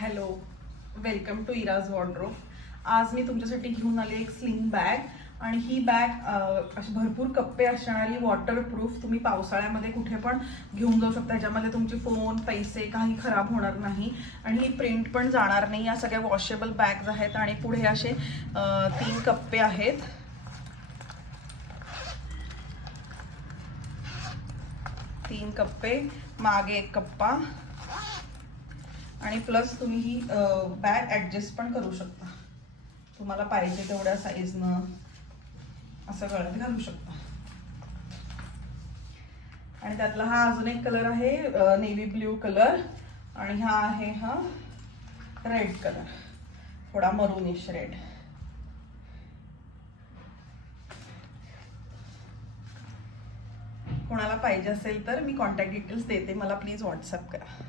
Hello, welcome to Ira's wardrobe. आज मी तुमच्यासाठी घेऊन आली एक स्लिंग बॅग. आणि ही बॅग अशी भरपूर कप्पे असणारी, वॉटरप्रूफ, तुम्ही पावसाळ्यामध्ये कुठे पण घेऊन जाऊ शकता. ह्याच्यामध्ये तुमचे फोन, पैसे काही खराब होणार नाही आणि ही प्रिंट पण जाणार नाही. या सगळ्या वॉशेबल बॅग्स आहेत आणि पुढे असे 3 कप्पे आहेत. तीन कप्पे, मागे एक कप्पा आणि प्लस तुम्ही ही बॅग ॲडजस्ट पण करू शकता. तुम्हाला पाहिजे तेवढ्या साईजनं असं गळ्यात घालू शकता. आणि त्यातला हा अजून एक कलर आहे, नेव्ही ब्ल्यू कलर. आणि हा आहे रेड कलर, थोडा मरूनिश रेड. कोणाला पाहिजे असेल तर मी कॉन्टॅक्ट डिटेल्स देते, मला प्लीज व्हॉट्सअप करा.